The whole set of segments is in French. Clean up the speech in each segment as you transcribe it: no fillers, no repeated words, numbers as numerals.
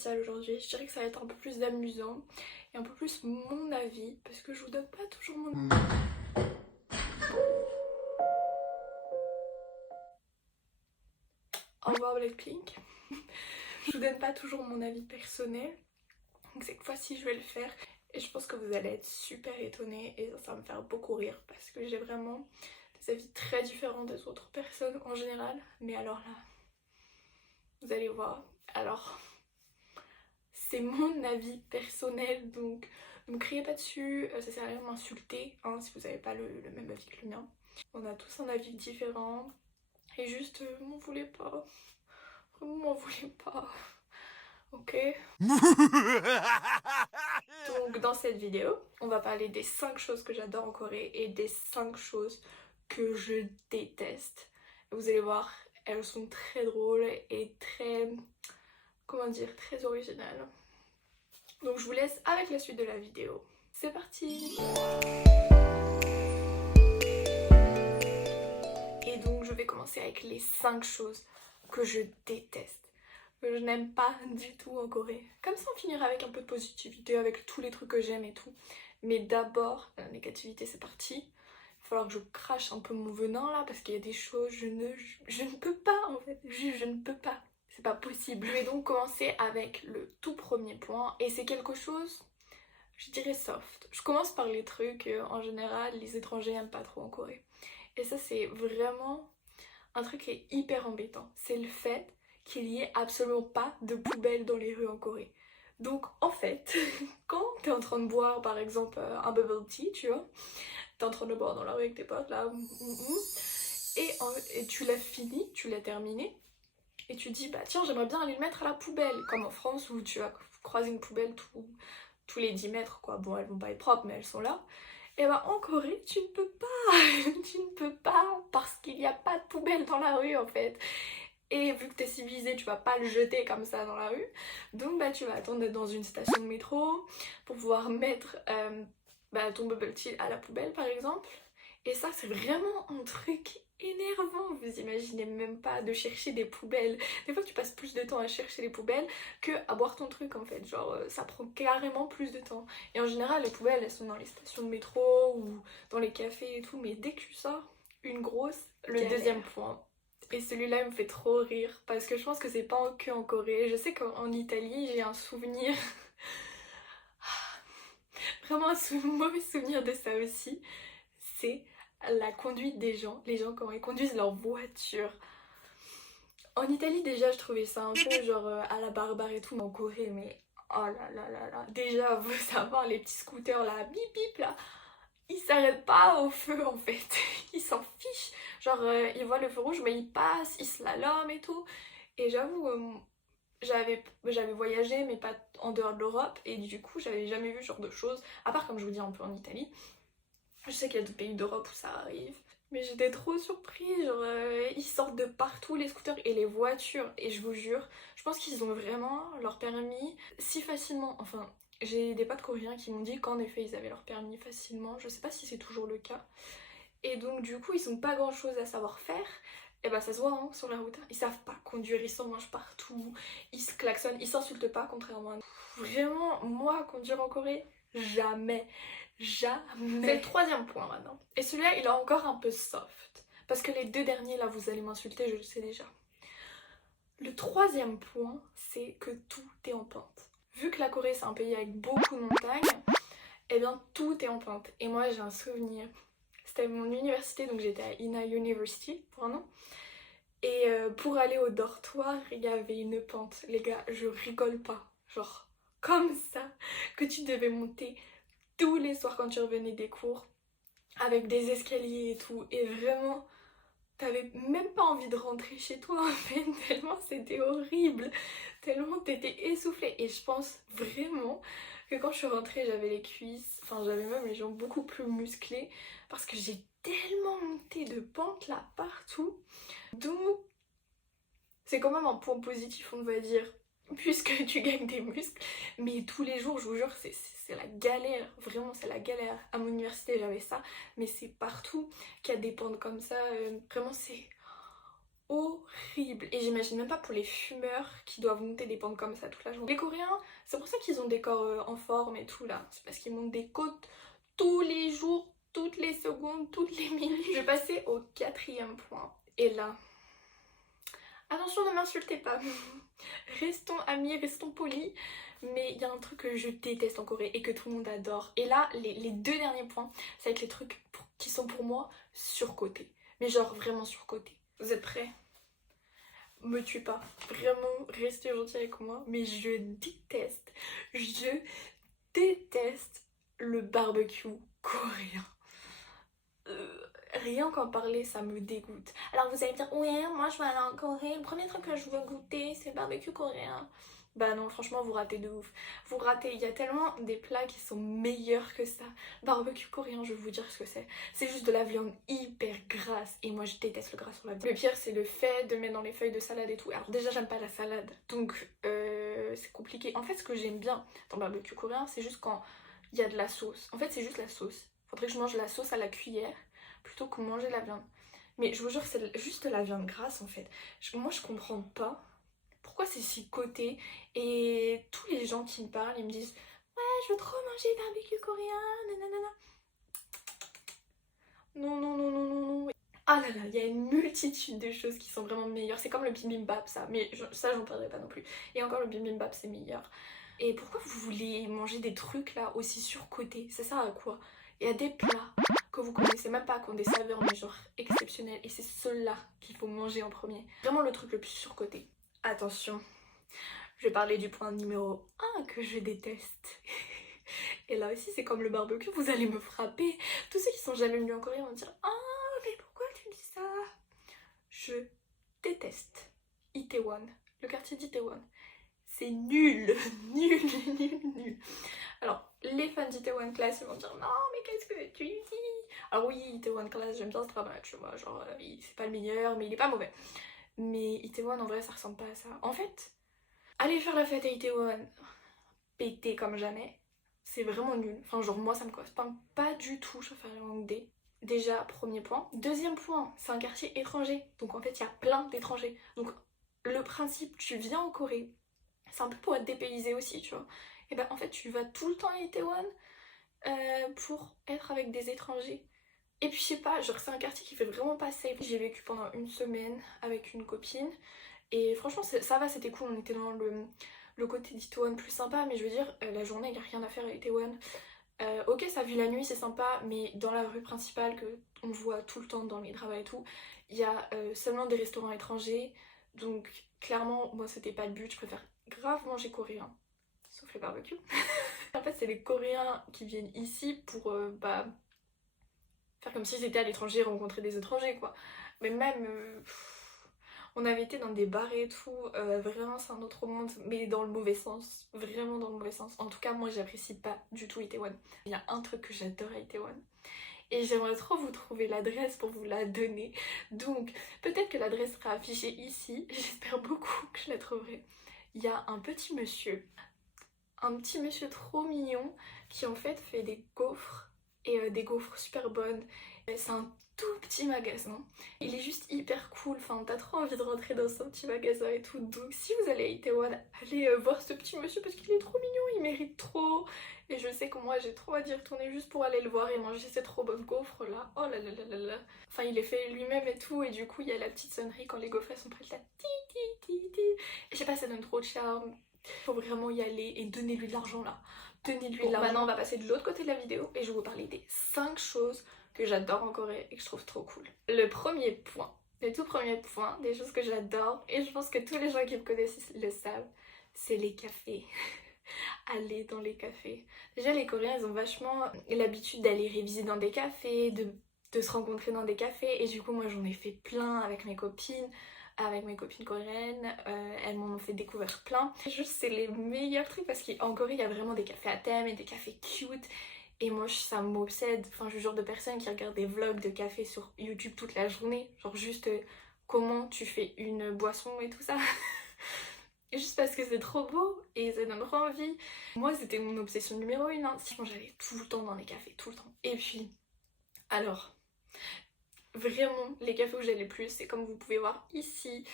spécial aujourd'hui. Je dirais que ça va être un peu plus amusant et un peu plus mon avis parce que je vous donne pas toujours mon... Au revoir Blackpink. Je vous donne pas toujours mon avis personnel. Donc cette fois-ci je vais le faire et je pense que vous allez être super étonnés et ça va me faire beaucoup rire parce que j'ai vraiment des avis très différents des autres personnes en général. Mais alors là, vous allez voir. Alors, c'est mon avis personnel donc ne me criez pas dessus, ça sert à rien de m'insulter hein, si vous n'avez pas le même avis que le mien. On a tous un avis différent et juste m'en voulez pas. Vraiment m'en voulez pas. Ok. Donc dans cette vidéo, on va parler des 5 choses que j'adore en Corée et des 5 choses que je déteste. Vous allez voir, elles sont très drôles et très, comment dire, très originales. Donc je vous laisse avec la suite de la vidéo. C'est parti! Et donc je vais commencer avec les 5 choses que je déteste, que je n'aime pas du tout en Corée. Comme ça on finira avec un peu de positivité, avec tous les trucs que j'aime et tout. Mais d'abord, la négativité c'est parti. Il va falloir que je crache un peu mon venin là parce qu'il y a des choses, je ne peux pas en fait, je ne peux pas. C'est pas possible. Je vais donc commencer avec le tout premier point et c'est quelque chose, je dirais soft. Je commence par les trucs en général les étrangers aiment pas trop en Corée. Et ça c'est vraiment un truc qui est hyper embêtant. C'est le fait qu'il n'y ait absolument pas de poubelle dans les rues en Corée. Donc en fait, quand t'es en train de boire par exemple un bubble tea, tu vois, t'es en train de boire dans la rue avec tes potes là, et tu l'as fini, tu l'as terminé, et tu dis bah tiens j'aimerais bien aller le mettre à la poubelle, comme en France où tu vas croiser une poubelle tous les 10 mètres quoi. Bon elles vont pas être propres mais elles sont là. Et bah en Corée tu ne peux pas, tu ne peux pas parce qu'il n'y a pas de poubelle dans la rue en fait. Et vu que t'es civilisé, tu vas pas le jeter comme ça dans la rue. Donc bah tu vas attendre d'être dans une station de métro pour pouvoir mettre ton bubble tea à la poubelle par exemple. Et ça c'est vraiment un truc énervant, vous imaginez même pas de chercher des poubelles. Des fois tu passes plus de temps à chercher les poubelles que à boire ton truc en fait, genre ça prend carrément plus de temps. Et en général les poubelles elles sont dans les stations de métro ou dans les cafés et tout, mais dès que tu sors, une grosse galère. Le deuxième point, et celui-là il me fait trop rire parce que je pense que c'est pas que en Corée, je sais qu'en Italie j'ai un souvenir, vraiment un mauvais souvenir de ça aussi, c'est la conduite des gens, les gens comment ils conduisent leur voiture. En Italie déjà je trouvais ça un peu genre à la barbare et tout, mais en Corée mais oh là là là là, déjà faut savoir les petits scooters là, bip bip là, ils s'arrêtent pas au feu en fait, ils s'en fichent, genre ils voient le feu rouge mais ils passent, ils slalom et tout, et j'avoue j'avais voyagé mais pas en dehors de l'Europe et du coup j'avais jamais vu ce genre de choses, à part comme je vous dis un peu en Italie. Je sais qu'il y a d'autres pays d'Europe où ça arrive, mais j'étais trop surprise, genre ils sortent de partout les scooters et les voitures, et je vous jure, je pense qu'ils ont vraiment leur permis si facilement, enfin j'ai des potes coréens qui m'ont dit qu'en effet ils avaient leur permis facilement, je sais pas si c'est toujours le cas, et donc du coup ils ont pas grand chose à savoir faire, et bah ça se voit hein, sur la route, ils savent pas conduire, ils s'en mangent partout, ils se klaxonnent, ils s'insultent pas contrairement à nous. Vraiment, moi conduire en Corée, jamais. Jamais. C'est le troisième point maintenant. Et celui-là, il est encore un peu soft. Parce que les deux derniers, là, vous allez m'insulter, je le sais déjà. Le troisième point, c'est que tout est en pente. Vu que la Corée, c'est un pays avec beaucoup de montagnes, eh bien, tout est en pente. Et moi, j'ai un souvenir. C'était mon université, donc j'étais à Ina University pour un an. Et pour aller au dortoir, il y avait une pente. Les gars, je rigole pas. Genre, comme ça, que tu devais monter tous les soirs quand tu revenais des cours, avec des escaliers et tout, et vraiment, t'avais même pas envie de rentrer chez toi en fait, tellement c'était horrible, tellement t'étais essoufflée, et je pense vraiment que quand je suis rentrée j'avais les cuisses, enfin j'avais même les jambes beaucoup plus musclées, parce que j'ai tellement monté de pentes là partout, donc c'est quand même un point positif on va dire, puisque tu gagnes des muscles, mais tous les jours je vous jure c'est la galère, vraiment c'est la galère. À mon université j'avais ça, mais c'est partout qu'il y a des pentes comme ça, vraiment c'est horrible. Et j'imagine même pas pour les fumeurs qui doivent monter des pentes comme ça toute la journée. Les Coréens, c'est pour ça qu'ils ont des corps en forme et tout là. C'est parce qu'ils montent des côtes tous les jours, toutes les secondes, toutes les minutes. Je vais passer au 4e point. Et là, attention, ne m'insultez pas. Restons amis, restons polis. Mais il y a un truc que je déteste en Corée et que tout le monde adore. Et là, les 2 derniers points, ça va être les trucs qui sont pour moi surcotés. Mais genre vraiment surcotés. Vous êtes prêts? Me tue pas. Vraiment, restez gentils avec moi. Mais je déteste le barbecue coréen. Rien qu'en parler, ça me dégoûte. Alors vous allez me dire, ouais, moi je vais aller en Corée, le premier truc que je veux goûter, c'est le barbecue coréen. Bah non, franchement, vous ratez de ouf. Vous ratez, il y a tellement des plats qui sont meilleurs que ça. Barbecue coréen, je vais vous dire ce que c'est. C'est juste de la viande hyper grasse. Et moi, je déteste le gras sur la viande. Le pire, c'est le fait de mettre dans les feuilles de salade et tout. Alors déjà, j'aime pas la salade. Donc, c'est compliqué. En fait, ce que j'aime bien dans le barbecue coréen, c'est juste quand il y a de la sauce. En fait, c'est juste la sauce. Faudrait que je mange la sauce à la cuillère plutôt que manger la viande. Mais je vous jure, c'est juste la viande grasse, en fait. Moi, je comprends pas pourquoi c'est si coté. Et tous les gens qui me parlent, ils me disent ouais, je veux trop manger barbecue coréen, nanana. Non, non, non, non, non, non. Ah là là, il y a une multitude de choses qui sont vraiment meilleures. C'est comme le bibimbap, ça, mais ça, j'en parlerai pas non plus. Et encore, le bibimbap, c'est meilleur. Et pourquoi vous voulez manger des trucs là aussi surcotés? Ça sert à quoi? Il y a des plats que vous connaissez même pas, qui ont des saveurs mais genre exceptionnelles. Et c'est ceux-là qu'il faut manger en premier. Vraiment le truc le plus surcoté. Attention, je vais parler du point numéro 1 que je déteste. Et là aussi, c'est comme le barbecue, vous allez me frapper. Tous ceux qui sont jamais venus en Corée vont me dire ah, mais pourquoi tu dis ça? Je déteste Itaewon, le quartier d'Itaewon. C'est nul, nul, nul, nul. Alors, les fans d'Itaewon Class ils vont dire non, mais qu'est-ce que tu dis? Alors, oui, Itaewon Class, j'aime bien ce drama, tu vois. Genre, c'est pas le meilleur, mais il est pas mauvais. Mais Itaewon, en vrai, ça ressemble pas à ça. En fait, aller faire la fête à Itaewon, péter comme jamais, c'est vraiment nul. Enfin, genre, moi, ça me correspond pas du tout. Je préfère la Hongdae. Déjà, premier point. Deuxième point, c'est un quartier étranger. Donc, en fait, il y a plein d'étrangers. Donc, le principe, tu viens en Corée, c'est un peu pour être dépaysé aussi, tu vois. Et ben, en fait, tu vas tout le temps à Itaewon pour être avec des étrangers. Et puis, je sais pas, genre, c'est un quartier qui fait vraiment pas safe. J'ai vécu pendant 1 semaine avec une copine. Et franchement, ça va, c'était cool. On était dans le côté d'Itaewon plus sympa. Mais je veux dire, la journée, il n'y a rien à faire à Itaewon. Ok, ça vu la nuit, c'est sympa. Mais dans la rue principale, que on voit tout le temps dans les dramas et tout, il y a seulement des restaurants étrangers. Donc, clairement, moi, c'était pas le but. Je préfère grave manger coréen. Sauf les barbecues. En fait, c'est les Coréens qui viennent ici pour faire comme si j'étais à l'étranger, rencontrer des étrangers, quoi. Mais même, on avait été dans des bars et tout, vraiment c'est un autre monde, mais dans le mauvais sens, vraiment dans le mauvais sens. En tout cas, moi j'apprécie pas du tout Itaewon. Il y a un truc que j'adore à Itaewon, et j'aimerais trop vous trouver l'adresse pour vous la donner. Donc, peut-être que l'adresse sera affichée ici, j'espère beaucoup que je la trouverai. Il y a un petit monsieur trop mignon, qui en fait fait des gaufres, et des gaufres super bonnes. C'est un tout petit magasin. Il est juste hyper cool, enfin t'as trop envie de rentrer dans ce petit magasin et tout. Donc si vous allez à Itaewon, allez voir ce petit monsieur parce qu'il est trop mignon, il mérite trop. Et je sais que moi j'ai trop à dire retourner juste pour aller le voir et manger ces trop bonnes gaufres là. Oh là là là là là. Enfin il les fait lui-même et tout, et du coup il y a la petite sonnerie quand les gaufres sont prêtes là. Ti ti ti ti. Et je sais pas, ça donne trop de charme. Faut vraiment y aller et donnez-lui de l'argent là. Donnez-lui de l'argent. Maintenant on va passer de l'autre côté de la vidéo et je vais vous parler des 5 choses que j'adore en Corée et que je trouve trop cool. Le premier point, le tout premier point, des choses que j'adore, et je pense que tous les gens qui me connaissent le savent, c'est les cafés. Aller dans les cafés. Déjà les Coréens ils ont vachement l'habitude d'aller réviser dans des cafés, de se rencontrer dans des cafés, et du coup moi j'en ai fait plein avec mes copines coréennes, elles m'en ont fait découvrir plein. Juste c'est les meilleurs trucs parce qu'en Corée il y a vraiment des cafés à thème et des cafés cute. Et moi ça m'obsède, enfin je suis le genre de personne qui regarde des vlogs de café sur YouTube toute la journée. Genre juste comment tu fais une boisson et tout ça. Juste parce que c'est trop beau et ça donne trop envie. Moi c'était mon obsession numéro 1, hein. Sinon j'allais tout le temps dans les cafés, tout le temps. Et puis, alors, Vraiment, les cafés où j'allais le plus, c'est comme vous pouvez voir ici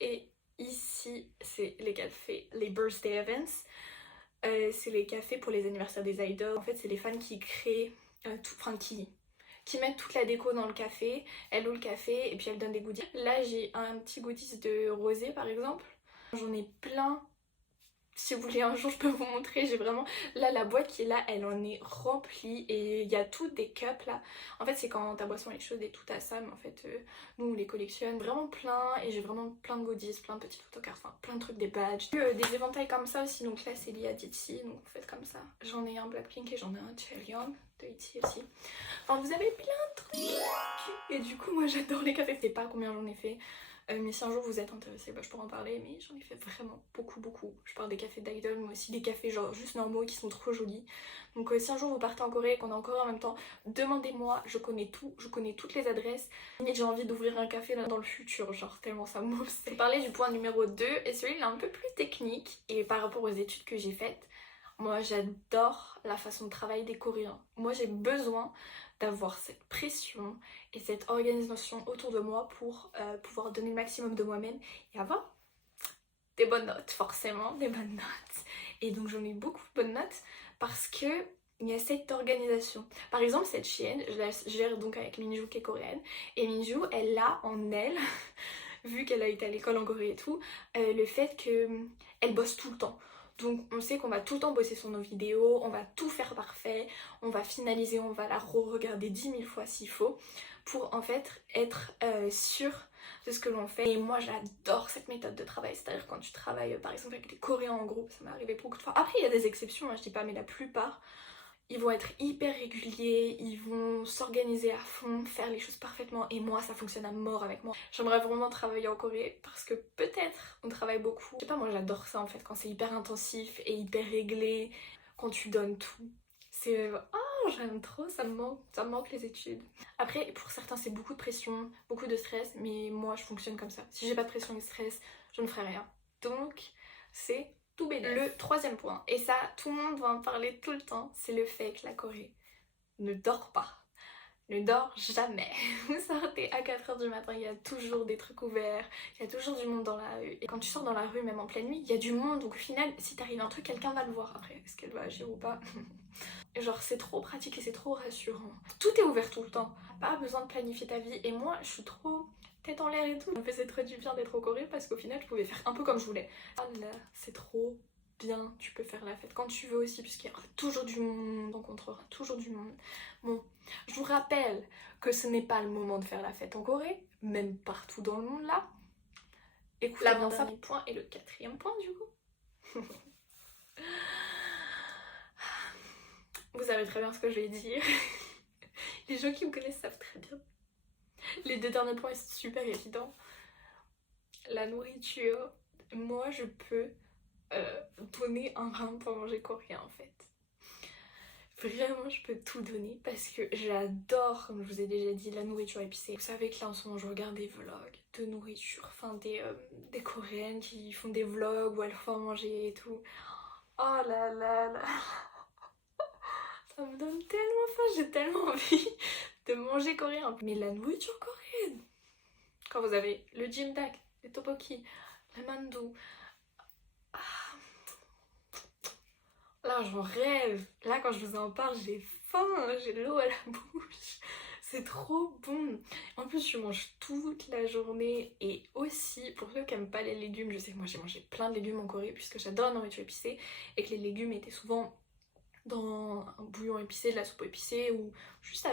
et ici, c'est les cafés, les birthday events. C'est les cafés pour les anniversaires des idoles. En fait, c'est les fans qui créent enfin qui mettent toute la déco dans le café, elles louent le café et puis elles donnent des goodies. Là, j'ai un petit goodies de rosé par exemple. J'en ai plein. Si vous voulez un jour je peux vous montrer, j'ai vraiment... Là la boîte qui est là elle en est remplie et il y a toutes des cups là. En fait c'est quand ta boisson est chaude et tout à ça mais en fait nous on les collectionne vraiment plein et j'ai vraiment plein de goodies, plein de petits photocards, enfin plein de trucs, des badges. Des éventails comme ça aussi donc là c'est lié à Ditsy donc vous faites comme ça. J'en ai un Blackpink et j'en ai un Chaeryeon de Itzy aussi. Enfin vous avez plein de trucs et du coup moi j'adore les cafés. Je sais pas combien j'en ai fait. Mais si un jour vous êtes intéressé, bah, je pourrais en parler, mais j'en ai fait vraiment beaucoup. Je parle des cafés d'idol, mais aussi des cafés genre juste normaux qui sont trop jolis. Donc si un jour vous partez en Corée et qu'on est en Corée en même temps, demandez-moi, je connais tout, je connais toutes les adresses. Et j'ai envie d'ouvrir un café là dans le futur, genre tellement ça m'obsède. Je vais parler du point numéro 2, et celui-là il est un peu plus technique, et par rapport aux études que j'ai faites, moi j'adore la façon de travailler des Coréens. Moi j'ai besoin d'avoir cette pression et cette organisation autour de moi pour pouvoir donner le maximum de moi-même et avoir des bonnes notes, forcément des bonnes notes. Et donc j'en ai beaucoup de bonnes notes parce que il y a cette organisation. Par exemple cette chienne, je la gère donc avec Minju qui est coréenne et Minju elle a en elle vu qu'elle a été à l'école en Corée et tout, le fait qu'elle bosse tout le temps. Donc on sait qu'on va tout le temps bosser sur nos vidéos, on va tout faire parfait, on va finaliser, on va la re-regarder 10 000 fois s'il faut, pour en fait être sûr de ce que l'on fait. Et moi j'adore cette méthode de travail, c'est-à-dire quand tu travailles par exemple avec des Coréens en groupe, ça m'est arrivé beaucoup de fois. Après il y a des exceptions, hein, je dis pas, mais la plupart, ils vont être hyper réguliers, ils vont s'organiser à fond, faire les choses parfaitement et moi ça fonctionne à mort avec moi. J'aimerais vraiment travailler en Corée parce que peut-être on travaille beaucoup. Je sais pas, moi j'adore ça en fait, quand c'est hyper intensif et hyper réglé, quand tu donnes tout. C'est... Oh j'aime trop, ça me manque les études. Après pour certains c'est beaucoup de pression, beaucoup de stress, mais moi je fonctionne comme ça. Si j'ai pas de pression et de stress, je ne ferai rien. Donc c'est tout bénef. Le troisième point, et ça tout le monde va en parler tout le temps, c'est le fait que la Corée ne dort pas. Ne dort jamais. Vous sortez à 4 h du matin, il y a toujours des trucs ouverts, il y a toujours du monde dans la rue. Et quand tu sors dans la rue, même en pleine nuit, il y a du monde, donc au final, si t'arrive un truc, quelqu'un va le voir après. Est-ce qu'elle va agir ou pas? Genre c'est trop pratique et c'est trop rassurant. Tout est ouvert tout le temps, pas besoin de planifier ta vie. Et moi, je suis trop tête en l'air et tout. Ça me faisait trop du bien d'être au Corée parce qu'au final, je pouvais faire un peu comme je voulais. Ah là, c'est trop bien, tu peux faire la fête quand tu veux aussi puisqu'il y aura toujours du monde, on rencontrera toujours du monde. Bon, je vous rappelle que ce n'est pas le moment de faire la fête en Corée, même partout dans le monde là. Écoutez bien ça. Point et le quatrième point du coup. Vous savez très bien ce que je vais dire. Les gens qui me connaissent savent très bien. Les deux derniers points ils sont super évidents. La nourriture, moi je peux donner un rein pour manger coréen en fait. Vraiment je peux tout donner parce que j'adore, comme je vous ai déjà dit, la nourriture épicée. Vous savez que là en ce moment je regarde des vlogs de nourriture, enfin des coréennes qui font des vlogs où elles font manger et tout. Oh là là là. Ça me donne tellement faim, j'ai tellement envie de manger coréen. Mais la nourriture coréenne, quand vous avez le jjimdak, le tteokbokki, le mandu, là j'en rêve. Là quand je vous en parle j'ai faim, j'ai l'eau à la bouche. C'est trop bon. En plus je mange toute la journée. Et aussi pour ceux qui n'aiment pas les légumes, je sais que moi j'ai mangé plein de légumes en Corée puisque j'adore la nourriture épicée. Et que les légumes étaient souvent dans un bouillon épicé, de la soupe épicée ou juste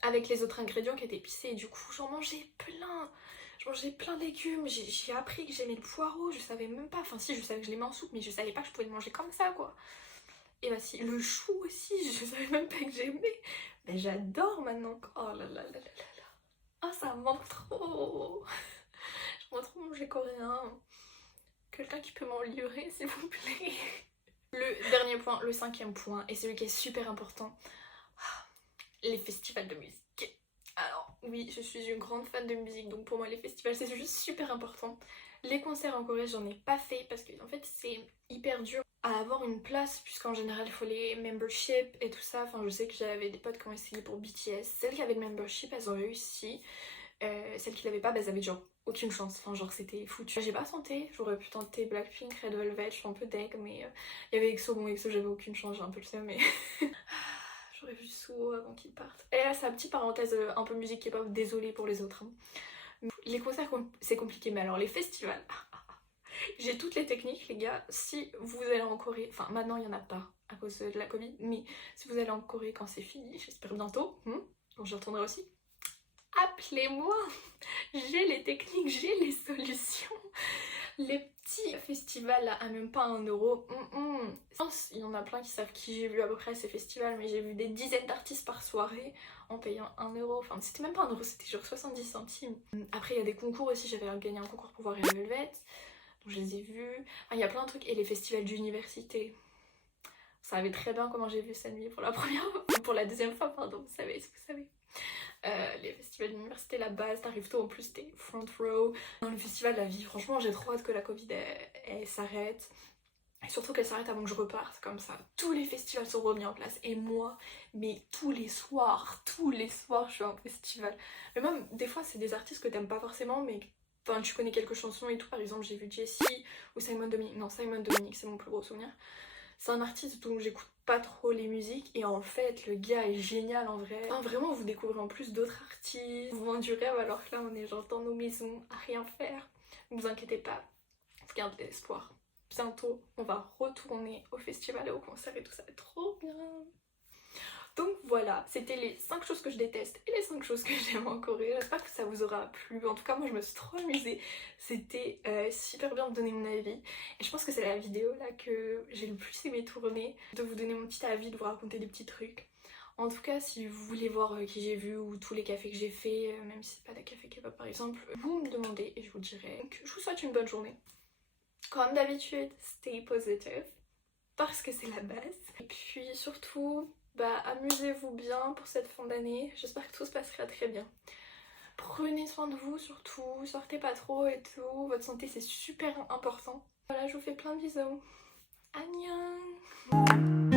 avec les autres ingrédients qui étaient épicés. Et du coup j'en mangeais plein. Je mangeais plein de légumes, j'ai appris que j'aimais le poireau, je savais même pas, enfin si je savais que je l'aimais en soupe mais je savais pas que je pouvais le manger comme ça quoi. Et bah si, le chou aussi, je savais même pas que j'aimais. Mais j'adore maintenant. Oh là là là là là là. Oh ça me manque trop. Je trop manger coréen. Quelqu'un qui peut m'en livrer s'il vous plaît. Le dernier point, le cinquième point, et celui qui est super important, les festivals de musique. Alors oui, je suis une grande fan de musique, donc pour moi les festivals c'est juste super important. Les concerts en Corée, j'en ai pas fait parce que en fait c'est hyper dur à avoir une place puisqu'en général il faut les memberships et tout ça. Enfin je sais que j'avais des potes qui ont essayé pour BTS. Celles qui avaient le membership elles ont réussi. Celles qui l'avaient pas, bah, elles avaient genre aucune chance. Enfin genre c'était foutu. J'ai pas tenté, j'aurais pu tenter Blackpink, Red Velvet, je suis un peu deg mais il y avait EXO, bon EXO j'avais aucune chance, j'ai un peu le seum mais... J'aurais vu Suho avant qu'il parte. Et là c'est la petite parenthèse un peu musique K-pop, désolée pour les autres. Hein. Les concerts c'est compliqué mais alors les festivals... J'ai toutes les techniques les gars, si vous allez en Corée, enfin maintenant il n'y en a pas à cause de la Covid, mais si vous allez en Corée quand c'est fini, j'espère bientôt, quand j'y retournerai aussi, appelez-moi. J'ai les techniques, j'ai les solutions. Les petits festivals là, à même pas 1€, il y en a plein qui savent qui j'ai vu à peu près à ces festivals, mais j'ai vu des dizaines d'artistes par soirée en payant 1€, enfin c'était même pas 1€, c'était genre 70 centimes. Après il y a des concours aussi, j'avais gagné un concours pour voir Red Velvet, donc je les ai vus. Enfin, il y a plein de trucs, et les festivals d'université. Vous savez très bien comment j'ai vu cette nuit pour la première fois, pour la deuxième fois, pardon, vous savez ce que vous savez. Les festivals d'université, la base, t'arrives tôt, en plus t'es front row. Dans le festival de la vie, franchement j'ai trop hâte que la Covid elle s'arrête. Et surtout qu'elle s'arrête avant que je reparte, comme ça tous les festivals sont remis en place. Et moi, mais tous les soirs je suis en festival. Mais même des fois c'est des artistes que t'aimes pas forcément, mais enfin tu connais quelques chansons et tout. Par exemple j'ai vu Jessie ou Simon Dominic. Non, Simon Dominic c'est mon plus gros souvenir. C'est un artiste dont j'écoute pas trop les musiques et en fait le gars est génial en vrai. Enfin, vraiment vous découvrez en plus d'autres artistes, vous vendez du rêve alors que là on est genre dans nos maisons à rien faire. Ne vous inquiétez pas, vous gardez l'espoir. Bientôt on va retourner au festival et au concert et tout ça va être trop bien. Donc voilà, c'était les 5 choses que je déteste et les 5 choses que j'aime en Corée. J'espère que ça vous aura plu. En tout cas, moi je me suis trop amusée. C'était super bien de donner mon avis. Et je pense que c'est la vidéo là que j'ai le plus aimé tourner. De vous donner mon petit avis, de vous raconter des petits trucs. En tout cas, si vous voulez voir qui j'ai vu ou tous les cafés que j'ai fait, même si c'est pas des cafés K-pop par exemple, vous me demandez et je vous dirai. Donc je vous souhaite une bonne journée. Comme d'habitude, stay positive. Parce que c'est la base. Et puis surtout... bah amusez-vous bien pour cette fin d'année, j'espère que tout se passera très bien. Prenez soin de vous surtout, sortez pas trop et tout, votre santé c'est super important. Voilà, je vous fais plein de bisous. Annyeong.